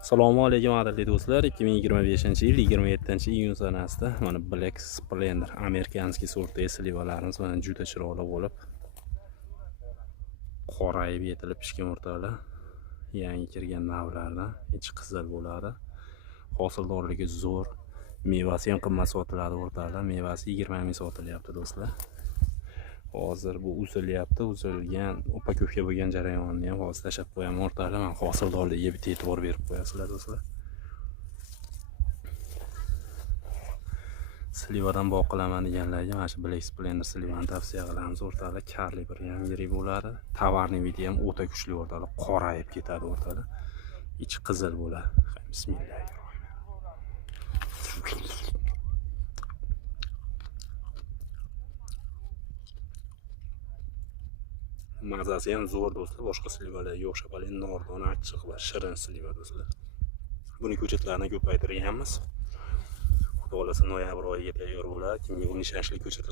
Assalomu alaykum qadrli do'stlar. 2025-yil 27-iyun sanasida mana Black Splendor amerikanskiy sorti slivalarimiz mana juda chiroyli bo'lib qorayib yetilib pishgan o'rtalar. Yangi kirgan navlardan ichi qizil bo'ladi. Hosildorligi zo'r. Mevasi ham qimmat sotiladi o'rtalar. Mevasi 20 ming sotilyapti do'stlar. Hozir bu uzilyapti. Uzilgan upakovka bo'lgan jarayonni ham hozir tashlab qo'yaman o'rtalar. Men hosildorligiga bitta e'tibor berib qo'yasizlar do'stlar. Slivadan boqilaman deganlarga mana shu Black Splendor slivani tavsiya qilamiz o'rtalar. Kalibri ham yirik bo'ladi. Tovarning vidi ham o'ta kuchli o'rtalar. Qorayib ketadi o'rtalar. Ichi qizil bo'ladi. Bismillahirrohmanirrohim. Mazasi ham zo'r do'stlar. Boshqa slivalarga o'xshab qolgan nordon achchiq va shirin sliva do'stlar. Buni ko'chatlarni ko'paytirganmiz. Xudo xolasa noyabr oyiga tayyor bo'ladi. Kimga nishonli ko'chatlar